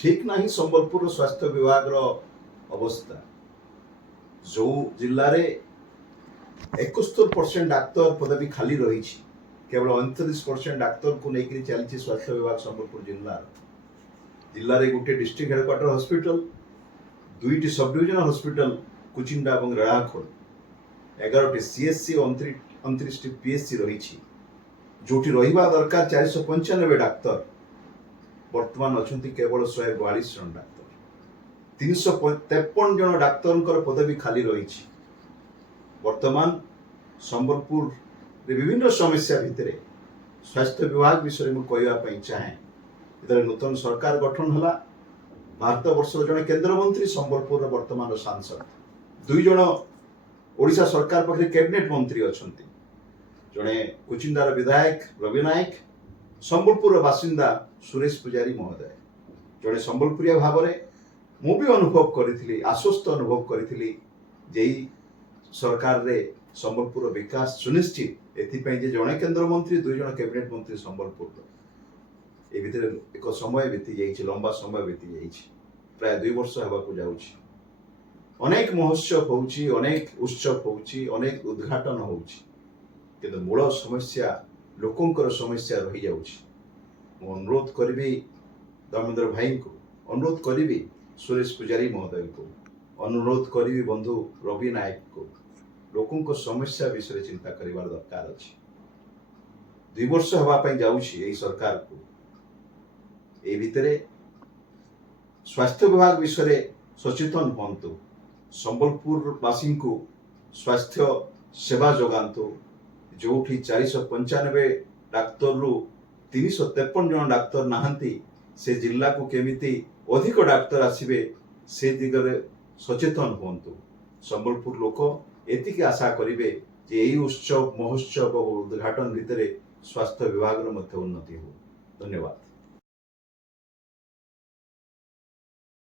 ठीक ना संबलपुर स्वास्थ्य विभाग अवस्था जो जिले में 71% डाक्तर पदवी खाली रही केवल 29% डाक्तर को लेकर चलती स्वास्थ्य विभाग संबलपुर जिले में गोटे district headquarter hospital 2टी sub divisional hospital Kuchinda और रेढ़ाखोल 11टी सीएससी 29टी पीएससी रही जो रहा दरकार 495 डाक्तर वर्तमान अच्छा केवल 142 जन डाक्तर 353 जन डाक्तर पदवी खाली रही वर्तमान संबलपुर विभिन्न समस्या भितर स्वास्थ्य विभाग विषय में कहवाई चाहे इधर नूतन सरकार गठन है भारत वर्ष जड़े केंद्र मंत्री संबलपुर वर्तमान सांसद 2 जन ओडिशा सरकार पाखे कैबिनेट मंत्री अच्छा जड़े कुचिंदार विधायक रवि नायक संबलपुर बासिंदा सुरेश पुजारी महोदय जड़े संबलपुरिया भाव में मु भी अनुभव करी आश्वस्त अनुभव करी जे सरकार रे संबलपुर विकास सुनिश्चित एथिपाई जे जड़े केंद्र मंत्री 2 जन कैबिनेट मंत्री संबलपुर ए भितर एक समय बीती जाइए लंबा समय बीती जाइए प्राय 2 वर्ष होगाकू जाउछि अनेक महोत्सव होउछि अनेक उत्सव होउछि अनेक उद्घाटन होउछि किंतु मूल समस्या लोकंकर समस्या रही जाउछि मु अनुरोध करी दामोदर भाई को अनुरोध करी सुरेश पुजारी महोदय को अनुरोध करी बंधु रवि नायक को लोकों समस्या विषय चिंता करिवार दरकार अछि 2 वर्ष होगापाई जाउछि एई सरकार को ए भितरे स्वास्थ्य विभाग विषय सचेतन हंतु संबलपुरवासी को स्वास्थ्य सेवा जोगांतु जो 495 डाक्तर रु 353 जन डाक्तर नहांती से जिला को केमिति अधिक डाक्तर आसिबे से दिगरे सचेतन हंतु संबलपुर लोक एतिके आशा करिवे जे एई उत्सव महोत्सव और उद्घाटन भितरे स्वास्थ्य विभाग उन्नति हो। धन्यवाद।